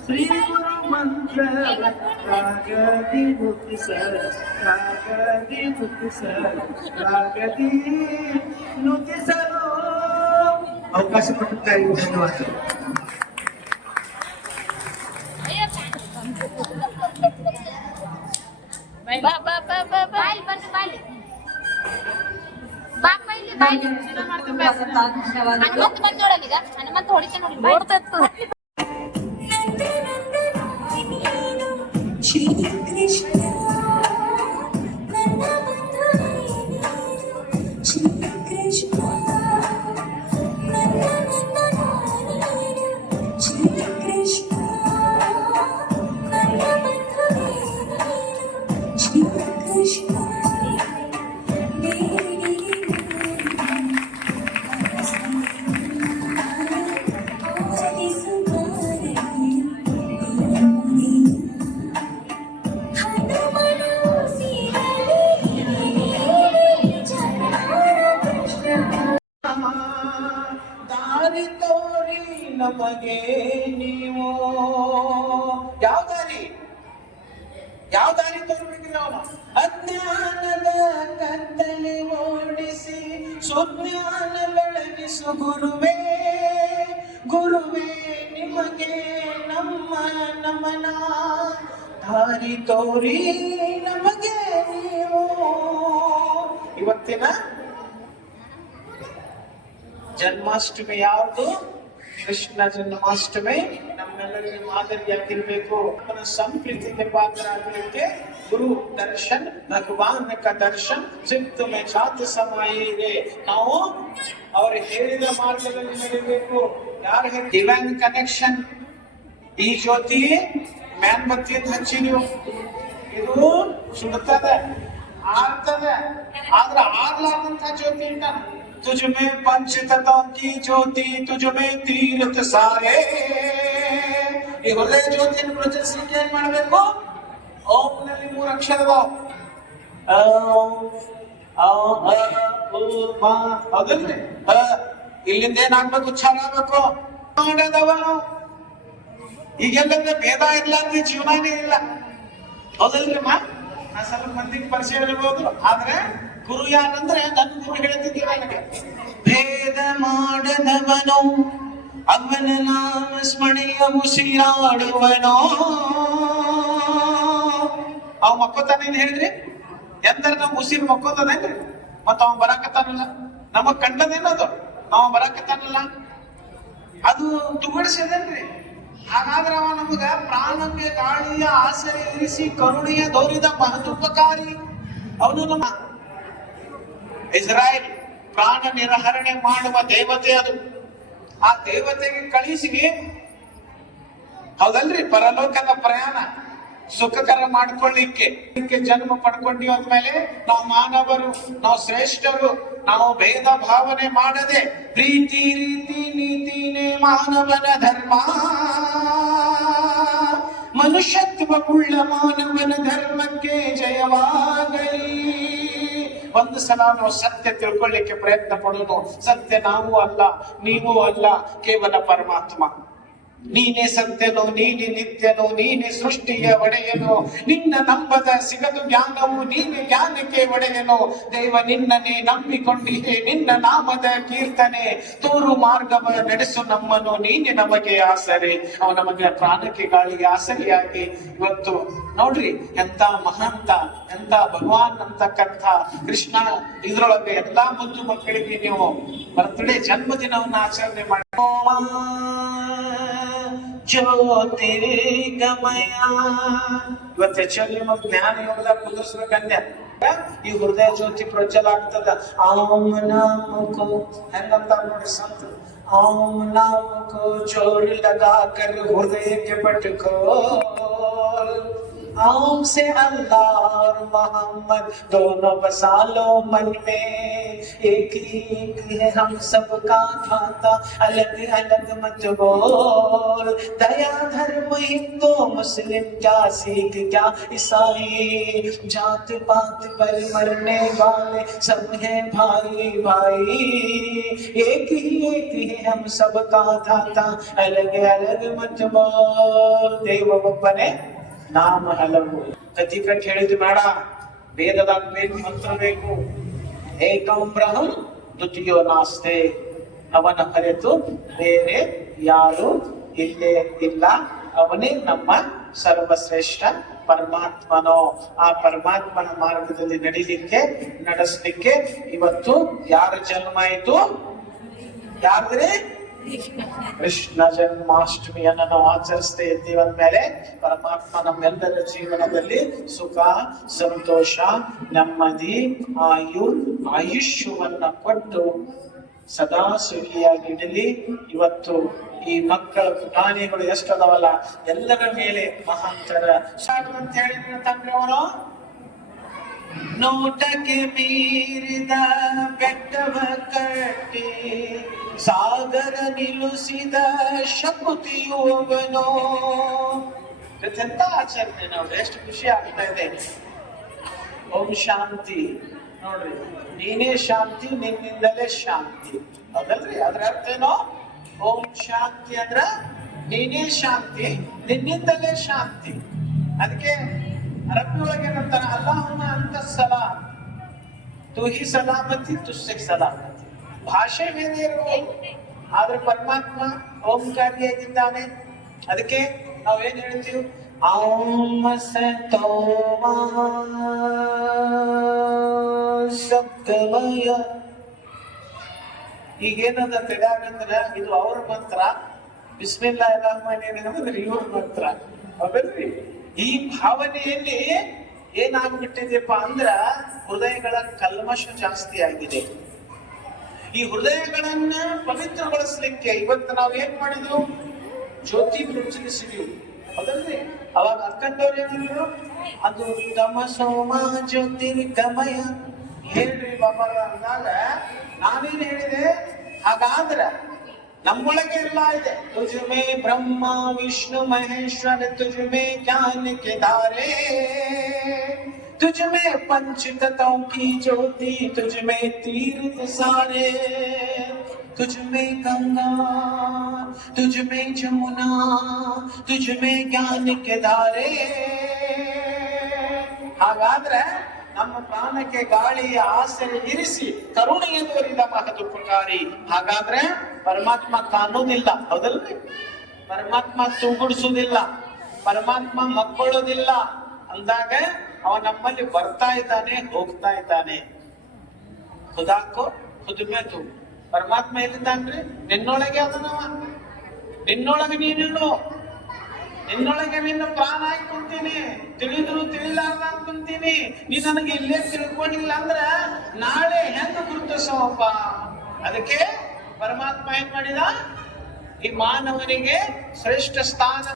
ಶ್ರೀ ಗುರು ಮಂತ್ರ ರಾಗದಿ ಮುತ್ತಿಸ ರಾಗದಿ ಮುತ್ತಿಸ ರಾಗದಿ ನುತಿಸಲು ಅವಕಾಶ ಕೊಟ್ಟಿದ್ದಾರೆ ಧನ್ಯವಾದ ಬಾ ಬಾ ಬಾ ಬಾ ಬಾ cheio de ಯಾವ ದಾರಿ ತೋರ್ಬೇಕ್ರಿ ಅವನು ಅಜ್ಞಾನದ ಕತ್ತಲೆ ಓಡಿಸಿ, ಸುಜ್ಞಾನ ಬೆಳಗಿಸು ಗುರುವೇ. ಗುರುವೇ, ನಿಮಗೆ ನಮ್ಮ ನಮನ. ದಾರಿ ತೋರಿ, ನಮಗೆ ನೀವು. ಇವತ್ತಿನ ಜನ್ಮಾಷ್ಟಮಿ ಯಾವುದು? ಕೃಷ್ಣ ಜನ್ಮಾಷ್ಟಮಿ. ನಮ್ಮೆಲ್ಲರಿಗೆ ಮಾದರಿಯಾಗಿರ್ಬೇಕು ಅವನ ಸಂಪ್ರೀತಿಗೆ ಪಾತ್ರರಾಗಲಿಕ್ಕೆ ಗುರು ದರ್ಶನ್ ಭಗವಾನ್ ಕ ದರ್ಶನ್ ಚಿತ್ತ ಮೇ ಛಾತ್ ಸಮಾಯಿ ಇದೆ ನಾವು ಅವರು ಹೇಳಿದ ಮಾರ್ಗದಲ್ಲಿ ನಡಿಬೇಕು ಯಾರು ಹೇಳಿ ಡಿವೈನ್ ಕನೆಕ್ಷನ್ ಈ ಜ್ಯೋತಿ ಮ್ಯಾನ್ಬತ್ತಿ ಅಂತ ಹಚ್ಚಿ ನೀವು ಇದು ಸುಡುತ್ತದೆ ಆರ್ತದೆ ಆದ್ರೆ ಆರ್ಲಾರ್ದಂತ ಜ್ಯೋತಿ ಇಲ್ಲ तुझ में पंच तत्वों की ज्योति तुझ में तीर्थ सारे ಈ ಹೃದಯ ಜ್ಯೋತಿಯನ್ನು ಪ್ರಚರಿಸಲಿಕ್ಕೆ ಏನ್ ಮಾಡಬೇಕು? ಓಂನಲ್ಲಿ ಮೂರು ಅಕ್ಷರದ ಅದಾವ ಓಂ, ಅ, ಉ, ಮ. ಹೌದಲ್ರಿ ಅ, ಇಲ್ಲಿಂದ ಏನಾಗ್ಬೇಕು? ಉಚ್ಚಾರ ಆಗ್ಬೇಕು. ಮಾಡದವನು ಈಗೆಲ್ಲ ಭೇದ ಇಲ್ಲ ಅಂದ್ರೆ ಜೀವನನೇ ಇಲ್ಲ. ಹೌದಲ್ರಿ ಮಾ ನಾ ಸ್ವಲ್ಪ ಮಂದಿಗೆ ಪರಿಚಯ ಇರ್ಬೋದು. ಆದ್ರೆ ಗುರು ಯಾರಂದ್ರೆ ನನ್ನ ಗುರು ಹೇಳ್ತಿದ್ದೀರ ನನಗೆ. ಭೇದ ಮಾಡದವನು. ಅವನ ನಾಮ ಸ್ಮರಣೆಯ ಉಸಿರಾಡುವನೋ. ಅವ್ ಮಕ್ಕೋತಾನೇನ್ ಹೇಳಿದ್ರಿ? ಎಂದರೆ ನಮ್ ಉಸಿರು ಮಕ್ಕೋತದೇನ್ರಿ? ಮತ್ತ ಅವ ಬರಾಕತ್ತಾನಲ್ಲ? ನಮಗ್ ಕಂಡದೇನದು ಅವ ಬರಾಕತ್ತಾನಲ್ಲ? ಅದು ತುಗಡಿಸಿದೇನ್ರಿ? ಹಾಗಾದ್ರೆ ಅವ ನಮಗ ಪ್ರಾಣಕ್ಕೆ ಗಾಳಿಯ ಆಸರೆ ಇರಿಸಿ ಕರುಣೆಯ ದೌರಿದ ಮಹತ್ವಕಾರಿ. ಅವನು ನಮ್ಮ ಇಸ್ರಾಯೇಲ್ ಪ್ರಾಣ ನಿರ್ಹರಣೆ ಮಾಡುವ ದೇವತೆ ಅದು. ಆ ದೇವತೆಗೆ ಕಳಿಸಿ ಹೌದಲ್ರಿ? ಪರಲೋಕದ ಪ್ರಯಾಣ. ಸುಖಕರ ಮಾಡ್ಕೊಳ್ಳಿಕ್ಕೆ. ಜನ್ಮ ಪಡ್ಕೊಂಡಿ ಅಂದ್ಮೇಲೆ ನಾವು ಮಾನವರು, ನಾವು ಶ್ರೇಷ್ಠರು, ನಾವು ಭೇದ ಭಾವನೆ ಮಾಡದೆ ಪ್ರೀತಿ ರೀತಿ ನೀತಿನೇ ಮಾನವನ ಧರ್ಮ. ಮನುಷ್ಯತ್ವವುಳ್ಳ ಮಾನವನ ಧರ್ಮಕ್ಕೆ ಜಯವಾಗಲಿ. ಒಂದು ಸಲ ನಾವು ಸತ್ಯ ತಿಳ್ಕೊಳ್ಳಿಕ್ಕೆ ಪ್ರಯತ್ನ ಪಡೋದು ಸತ್ಯ ನಾವು ಅಲ್ಲ ನೀವು ಅಲ್ಲ ಕೇವಲ ಪರಮಾತ್ಮ. ನೀನೇ ಸತ್ಯನು, ನೀನೆ ನಿತ್ಯನು, ನೀನೆ ಸೃಷ್ಟಿಯ ಒಡೆಯನು. ನಿನ್ನ ನಂಬದ ಸಿಗದು ಜ್ಞಾನವು ನೀನೆ ಜ್ಞಾನಕ್ಕೆ ಒಡೆಯನು. ದೇವ ನಿನ್ನನೇ ನಂಬಿಕೊಂಡಿಯೇ ನಿನ್ನ ನಾಮದ ಕೀರ್ತನೆ. ತೋರು ಮಾರ್ಗವ ನಡೆಸು ನಮ್ಮನು ನೀನೆ ನಮಗೆ ಆಸರೆ. ಅವ ನಮಗೆ ಪ್ರಾಣಕ್ಕೆ ಗಾಳಿಗೆ ಆಸರೆಯಾಗಿ ಇವತ್ತು ನೋಡ್ರಿ ಎಂತ ಮಹಾಂತ ಎಂತ ಭಗವಾನ್ ಅಂತಕ್ಕಂಥ ಕೃಷ್ಣ. ಇದ್ರೊಳಗೆ ಎಲ್ಲಾ ಮುದ್ದು ಮಕ್ಕಳಿಗೆ ನೀವು ಬರ್ತ್ಡೇ ಜನ್ಮದಿನವನ್ನ ಆಚರಣೆ ಮಾಡಿ. ಜ್ಯೋತಿರ್ಗಮಯ ಇವತ್ತು ಹೆಚ್ಚಾಗಿ ನಿಮಗೆ ಜ್ಞಾನ ಯೋಗದ ಕುಂದಿಸ್ಬೇಕಂದೆ ಈ ಹೃದಯ ಜ್ಯೋತಿ ಪ್ರಜ್ವಲ ಆಗ್ತದ ಓಂ ನಾಮಕೋ ಹೆಂಗಂತ ನೋಡಿ ಸಂತ ಓಂ ನಾಮಕೋ ಜೋರ್ ಲಗಾ ಕರ್ ಹೃದಯ के पटको ओम से अल्लाह और मोहम्मद दोनों बसा लो मन में एक ही एक है हम सबका खाता अलग अलग मत बोल दया धर्म हिंदू मुस्लिम क्या सिख क्या ईसाई जात पात पर मरने वाले सब हैं भाई भाई एक ही एक ही हम सबका दाता अलग अलग मत बोल ದೇವ ಒಬ್ಬನೇ ನಾಮ ಹಲವು ಕತಿ ಕಟ್ಟಿ ಹೇಳಿದ್ದು ಬೇಡ ವೇದದಾಗ ಬೇಕು ಮಂತ್ರ ಬೇಕು ಏಕಂ ಬ್ರಹ್ಮ ದ್ವಿತೀಯೋ ನಾಸ್ತೆ. ಅವನ ಅರೆತು ಬೇರೆ ಯಾರು ಇಲ್ಲೇ ಇಲ್ಲ. ಅವನೇ ನಮ್ಮ ಸರ್ವಶ್ರೇಷ್ಠ ಪರಮಾತ್ಮನೋ. ಆ ಪರಮಾತ್ಮನ ಮಾರ್ಗದಲ್ಲಿ ನಡೀಲಿಕ್ಕೆ, ನಡೆಸಲಿಕ್ಕೆ ಇವತ್ತು ಯಾರ ಜನ್ಮ ಆಯಿತು? ಯಾರ್ದ್ರೆ? ಕೃಷ್ಣ ಜನ್ಮಾಷ್ಟಮಿಯನ್ನು ನಾವು ಆಚರಿಸ್ತಾ ಅಂದ್ಮೇಲೆ ಪರಮಾತ್ಮ ನಮ್ಮೆಲ್ಲರ ಜೀವನದಲ್ಲಿ ಸುಖ, ಸಂತೋಷ, ನೆಮ್ಮದಿ, ಆಯು, ಆಯುಷ್ಯವನ್ನ ಕೊಟ್ಟು ಸದಾ ಸುಖಿಯಾಗಿಡಲಿ ಇವತ್ತು ಈ ಮಕ್ಕಳ ಪುಟಾಣಿಗಳು ಎಷ್ಟದವಲ್ಲ? ಎಲ್ಲರ ಮೇಲೆ ಮಹಾಂತರ. ಸಾಕು ಅಂತ ಹೇಳಿದ್ರೆ ತಂದ್ರೆ ಅವನು ನೋಟಕ್ಕೆ ಮೀರಿದ ಬೆಟ್ಟವ ಕಟ್ಟಿ, ಸಾಗರ ನಿಲ್ಲಿಸಿದ ಶಕ್ತಿಯೋಗನೋ ಎಂತ ಆಚರಣೆ ನೋಡ್ರಿ, ಎಷ್ಟು ಖುಷಿ ಆಗ್ತಾ ಇದೆ. ಓಂ ಶಾಂತಿ. ನೋಡ್ರಿ, ನೀನೇ ಶಾಂತಿ, ನಿನ್ನಿಂದಲೇ ಶಾಂತಿ. ಹೌದಲ್ರಿ? ಅದ್ರ ಅರ್ಥ ಏನೋ? ಓಂ ಶಾಂತಿ ಅಂದ್ರ ನೀನೇ ಶಾಂತಿ, ನಿನ್ನಿಂದಲೇ ಶಾಂತಿ. ಅದಕ್ಕೆ ಅರಬ್ಬಿ ಒಳಗೆ ಅಲ್ಲಾಹನ ಅಂತ ಸಲಾಮ್ ತುಹಿ ಸಲಾಮತಿ ತುಸ್ಸೆ ಸಲಾಮತಿ ಭಾಷೆ ಬೇರೆ ಇರಬಹುದು ಆದ್ರೆ ಪರಮಾತ್ಮ ಓಂಕಾರಿಯಾಗಿದ್ದಾನೆ ಅದಕ್ಕೆ ನಾವೇನ್ ಹೇಳ್ತೀವಿ ಓಂ ಸಪ್ತಮಯ ಈಗೇನದ ತಿಳಿಯಾಗಂದ್ರ ಇದು ಅವ್ರ ಮಂತ್ರ ಬಿಸ್ಮಿಲ್ಲಾ ರಹಮಾನ್ ಏನಂದ್ರೆ ಇವ್ರ ಮಂತ್ರ ಹೌದಲ್ರಿ ಈ ಭಾವನೆಯಲ್ಲಿ ಏನಾಗ್ಬಿಟ್ಟಿದೆಯಪ್ಪ ಅಂದ್ರ ಹೃದಯಗಳ ಕಲ್ಮಶ ಜಾಸ್ತಿ ಆಗಿದೆ. ಈ ಹೃದಯಗಳನ್ನ ಪವಿತ್ರಗೊಳಿಸ್ಲಿಕ್ಕೆ ಇವತ್ತು ನಾವು ಏನ್ ಮಾಡಿದ್ವು? ಜ್ಯೋತಿ ಪ್ರಚಲಿಸಿದ್ವಿ ಅದಲ್ಲದೆ ಅವಾಗ ಅಕ್ಕಂದವ್ರು ಏನಿದ್ರು? ಅದು ತಮ ಸೋಮ ಜ್ಯೋತಿರ್ಗಮಯ ಹೇಳ್ರಿ ಬಾಬಾ ಅಂದಾಗ ನಾನೇನ್ ಹೇಳಿದೆ? ಹಾಗಾದ್ರ ನಮ್ಮೊಳಗೆ ಎಲ್ಲ ಇದೆ ತುಜಮೆ ಬ್ರಹ್ಮ ವಿಷ್ಣು ಮಹೇಶ್ವರ ತುಜಮೆ ಜ್ಞಾನ के धारे तुझ में पंच तत्वों की ज्योति तुझ में तीर्थ सारे तुझ में गंगा तुझ में जमुना तुझ में ज्ञान के धारे ಹಾಗಾದ್ರೆ ನಮ್ಮ ಪ್ರಾಣಕ್ಕೆ ಗಾಳಿಯ ಆಸರೆ ಇರಿಸಿ ಕರುಣೆಯ ತೋರಿದ ಮಹದುಪಕಾರಿ ಹಾಗಾದ್ರೆ ಪರಮಾತ್ಮ ಕಾಣುವುದಿಲ್ಲ, ಹೌದಲ್ರಿ? ಪರಮಾತ್ಮ ತುಂಗುಡಿಸುವುದಿಲ್ಲ, ಪರಮಾತ್ಮ ಮಕ್ಕಳೋದಿಲ್ಲ ಅಂದಾಗ ಅವ ನಮ್ಮಲ್ಲಿ ಬರ್ತಾ ಇದ್ದಾನೆ, ಹೋಗ್ತಾ ಇದ್ದಾನೆ. ಖುದಾಕೋ ಖುದ್ಮೆ ಪರಮಾತ್ಮ ಎಲ್ಲಿದ್ದಾನ್ರಿ? ನಿನ್ನೊಳಗೆ ಅದನವ ನಿನ್ನೊಳಗೆ ನೀನಿಡು ನಿನ್ನೊಳಗೆ ನಿನ್ನ ಪ್ರಾಣ ಆಗಿ ಕುಂತೀನಿ ತಿಳಿದ್ರು ತಿಳಿಲಾರ್ದ ಕುಂತೀನಿ. ನೀ ನನಗೆ ಇಲ್ಲೇ ತಿಳ್ಕೊಂಡಿಲ್ಲ ಅಂದ್ರ ನಾಳೆ ಹೆಂಗ ಗುರುತಿಸೋಪ್ಪ ಅದಕ್ಕೆ ಪರಮಾತ್ಮ ಏನ್ ಮಾಡಿದ? ಈ ಮಾನವನಿಗೆ ಶ್ರೇಷ್ಠ ಸ್ಥಾನ